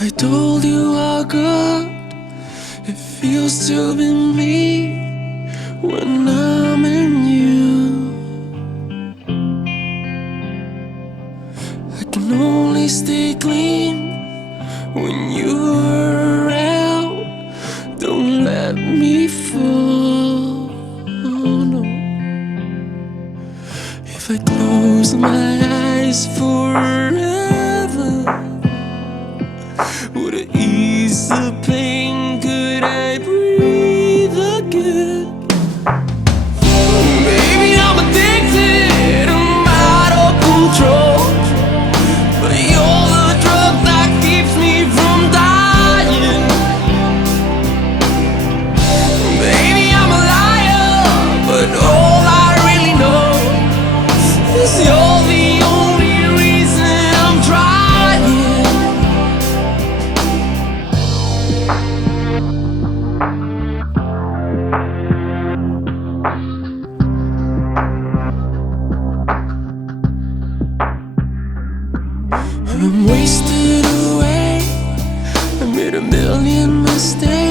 Have I told you how good it feels to be me when I'm in you? I can only stay clean when you're around. Don't let me fall, no. If I close my eyes forever, would it ease the pain? Could I breathe again? Baby, I'm addicted, I'm out of control, but you're the drug that keeps me from dying. Baby, I'm a liar, but all I really know is you're the only reason I'm trying. I'm wasted away. I made a million mistakes.